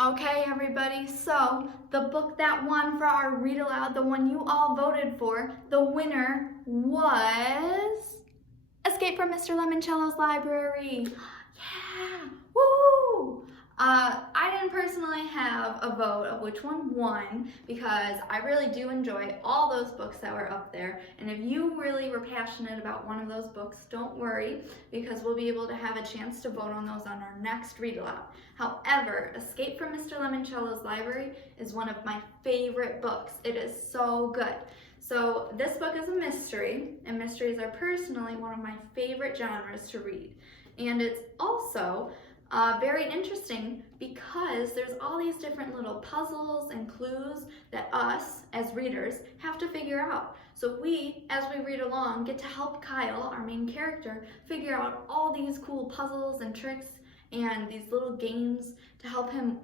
Okay, everybody, so the book that won for our Read Aloud, the one you all voted for, the winner was Escape from Mr. Lemoncello's Library. Yeah, woo! I didn't personally have a vote of which one won because I really do enjoy all those books that were up there. And if you really were passionate about one of those books, don't worry because we'll be able to have a chance to vote on those on our next Read Aloud. However, Escape from Mr. Lemoncello's Library is one of my favorite books. It is so good. So this book is a mystery, and mysteries are personally one of my favorite genres to read. And it's also very interesting because there's all these different little puzzles and clues that us as readers have to figure out. So we, as we read along, get to help Kyle, our main character, figure out all these cool puzzles and tricks and these little games to help him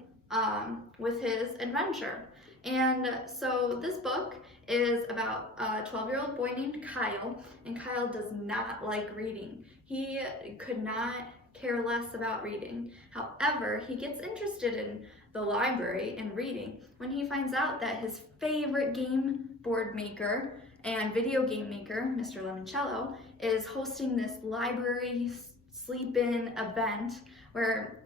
with his adventure. And so this book is about a 12-year-old boy named Kyle, and Kyle does not like reading. He could not care less about reading. However, he gets interested in the library and reading when he finds out that his favorite game board maker and video game maker, Mr. Lemoncello, is hosting this library sleep-in event where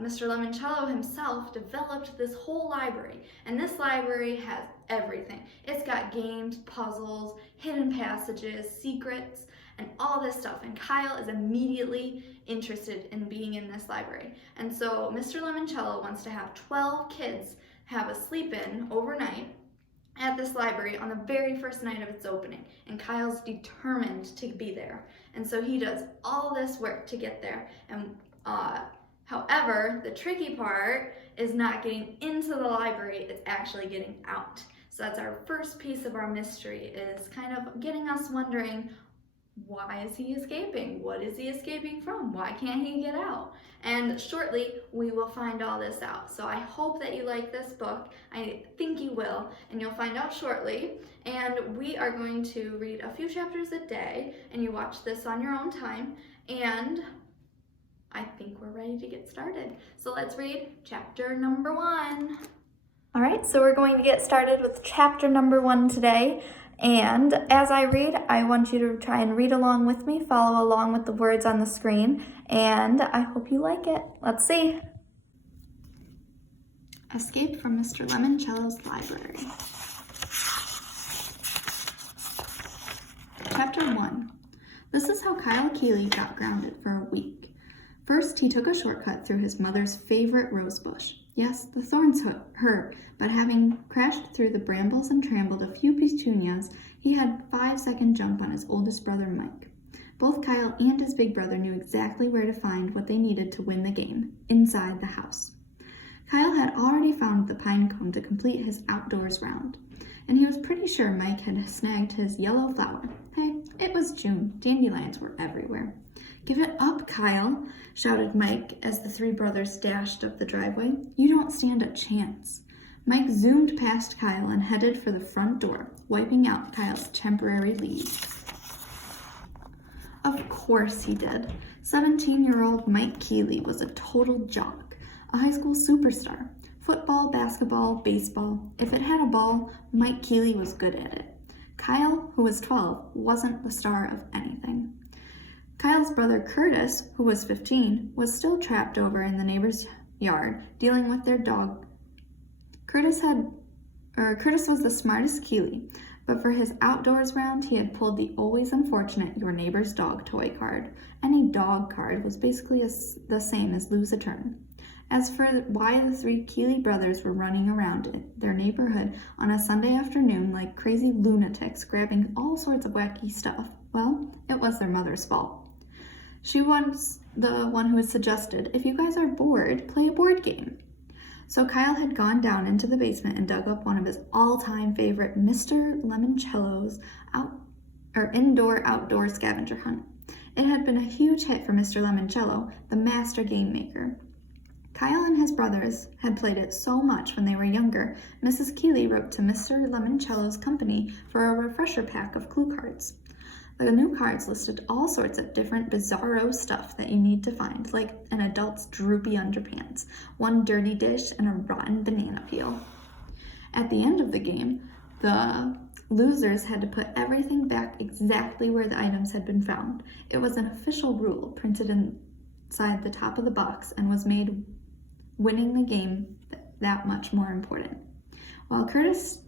Mr. Lemoncello himself developed this whole library. And this library has everything. It's got games, puzzles, hidden passages, secrets, and all this stuff. And Kyle is immediately interested in being in this library. And so Mr. Lemoncello wants to have 12 kids have a sleep-in overnight at this library on the very first night of its opening. And Kyle's determined to be there. And so he does all this work to get there. And however, the tricky part is not getting into the library, it's actually getting out. So that's our first piece of our mystery, is kind of getting us wondering, why is he escaping? What is he escaping from? Why can't he get out? And shortly, we will find all this out. So I hope that you like this book. I think you will, and you'll find out shortly. And we are going to read a few chapters a day, and you watch this on your own time. And I think we're ready to get started. So let's read chapter number 1. All right, so we're going to get started with chapter number 1 today. And as I read, I want you to try and read along with me, follow along with the words on the screen, and I hope you like it. Let's see. Escape from Mr. Lemoncello's Library. Chapter 1. This is how Kyle Keeley got grounded for a week. First, he took a shortcut through his mother's favorite rose bush. Yes, the thorns hurt, but having crashed through the brambles and trampled a few petunias, he had a 5-second jump on his oldest brother, Mike. Both Kyle and his big brother knew exactly where to find what they needed to win the game, inside the house. Kyle had already found the pine cone to complete his outdoors round, and he was pretty sure Mike had snagged his yellow flower. Hey, it was June. Dandelions were everywhere. "Give it up, Kyle," shouted Mike as the 3 brothers dashed up the driveway. "You don't stand a chance." Mike zoomed past Kyle and headed for the front door, wiping out Kyle's temporary lead. Of course he did. 17-year-old Mike Keeley was a total jock, a high school superstar. Football, basketball, baseball. If it had a ball, Mike Keeley was good at it. Kyle, who was 12, wasn't the star of anything. Kyle's brother Curtis, who was 15, was still trapped over in the neighbor's yard, dealing with their dog. Curtis was the smartest Keeley, but for his outdoors round, he had pulled the always unfortunate your neighbor's dog toy card. Any dog card was basically the same as lose a turn. As for why the 3 Keeley brothers were running around their neighborhood on a Sunday afternoon like crazy lunatics grabbing all sorts of wacky stuff, well, it was their mother's fault. She was the one who had suggested, if you guys are bored, play a board game. So Kyle had gone down into the basement and dug up one of his all-time favorite Mr. Lemoncello's indoor-outdoor scavenger hunt. It had been a huge hit for Mr. Lemoncello, the master game maker. Kyle and his brothers had played it so much when they were younger, Mrs. Keeley wrote to Mr. Lemoncello's company for a refresher pack of clue cards. The new cards listed all sorts of different bizarro stuff that you need to find, like an adult's droopy underpants, one dirty dish, and a rotten banana peel. At the end of the game, the losers had to put everything back exactly where the items had been found. It was an official rule printed inside the top of the box and was made winning the game that much more important. While Curtis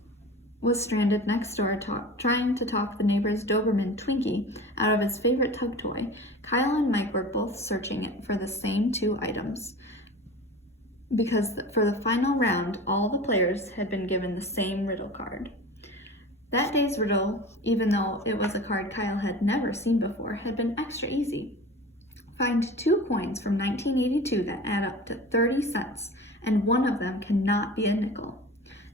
was stranded next door trying to talk the neighbor's Doberman Twinkie out of his favorite tug toy, Kyle and Mike were both searching it for the same 2 items. Because for the final round, all the players had been given the same riddle card. That day's riddle, even though it was a card Kyle had never seen before, had been extra easy. Find 2 coins from 1982 that add up to 30 cents, and one of them cannot be a nickel.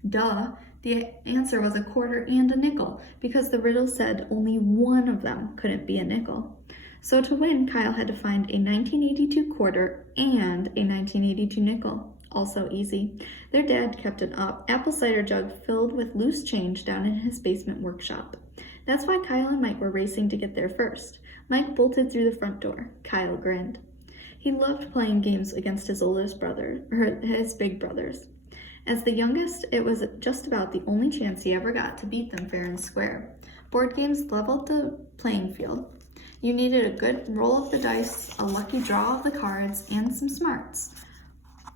Duh, the answer was a quarter and a nickel, because the riddle said only one of them couldn't be a nickel. So to win, Kyle had to find a 1982 quarter and a 1982 nickel. Also easy. Their dad kept an apple cider jug filled with loose change down in his basement workshop. That's why Kyle and Mike were racing to get there first. Mike bolted through the front door. Kyle grinned. He loved playing games against his oldest brother, or his big brothers. As the youngest, it was just about the only chance he ever got to beat them fair and square. Board games leveled the playing field. You needed a good roll of the dice, a lucky draw of the cards, and some smarts.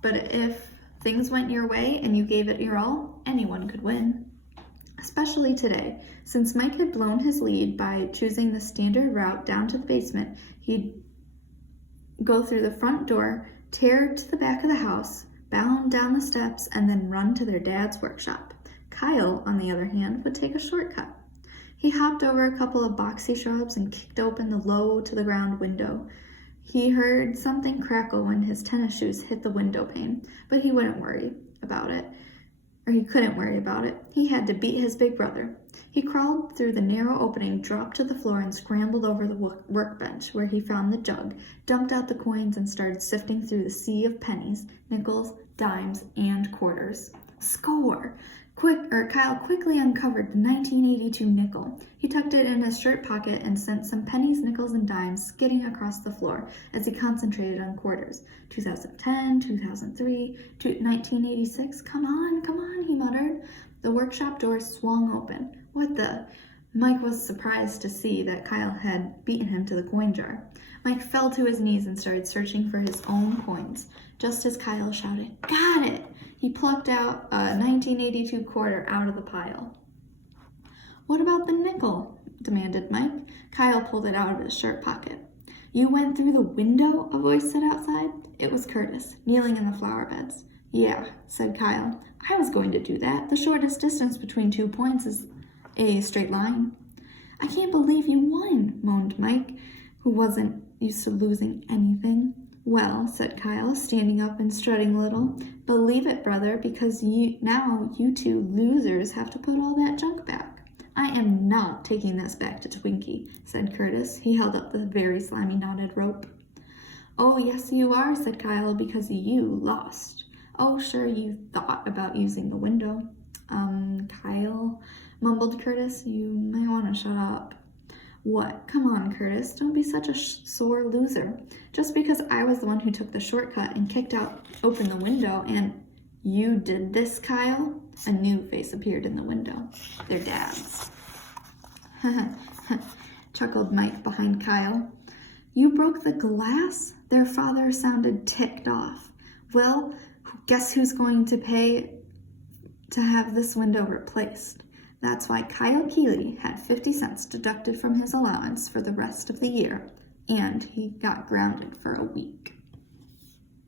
But if things went your way and you gave it your all, anyone could win. Especially today, since Mike had blown his lead by choosing the standard route down to the basement, he'd go through the front door, tear to the back of the house, bound down the steps, and then run to their dad's workshop. Kyle, on the other hand, would take a shortcut. He hopped over a couple of boxy shrubs and kicked open the low-to-the-ground window. He heard something crackle when his tennis shoes hit the window pane, but he couldn't worry about it. He had to beat his big brother. He crawled through the narrow opening, dropped to the floor, and scrambled over the workbench, where he found the jug, dumped out the coins, and started sifting through the sea of pennies, nickels, dimes, and quarters. Score! Kyle quickly uncovered the 1982 nickel. He tucked it in his shirt pocket and sent some pennies, nickels, and dimes skidding across the floor as he concentrated on quarters. 2010, 2003, 1986. Come on, he muttered. The workshop door swung open. What the? Mike was surprised to see that Kyle had beaten him to the coin jar. Mike fell to his knees and started searching for his own coins, just as Kyle shouted, "Got it!" He plucked out a 1982 quarter out of the pile. "What about the nickel?" demanded Mike. Kyle pulled it out of his shirt pocket. "You went through the window?" a voice said outside. It was Curtis, kneeling in the flower beds. "Yeah," said Kyle. "I was going to do that. The shortest distance between 2 points is a straight line." "I can't believe you won," moaned Mike, who wasn't used to losing anything. "Well," said Kyle, standing up and strutting a little, "believe it, brother, because now you 2 losers have to put all that junk back." "I am not taking this back to Twinkie," said Curtis. He held up the very slimy knotted rope. "Oh, yes you are," said Kyle, "because you lost." "Oh, sure, you thought about using the window." Kyle," mumbled Curtis, "you might want to shut up." "What? Come on, Curtis, don't be such a sore loser. Just because I was the one who took the shortcut and kicked open the window and—" "You did this, Kyle?" A new face appeared in the window. "Their dad's." chuckled Mike behind Kyle. "You broke the glass?" Their father sounded ticked off. "Well, guess who's going to pay to have this window replaced?" That's why Kyle Keeley had 50 cents deducted from his allowance for the rest of the year, and he got grounded for a week.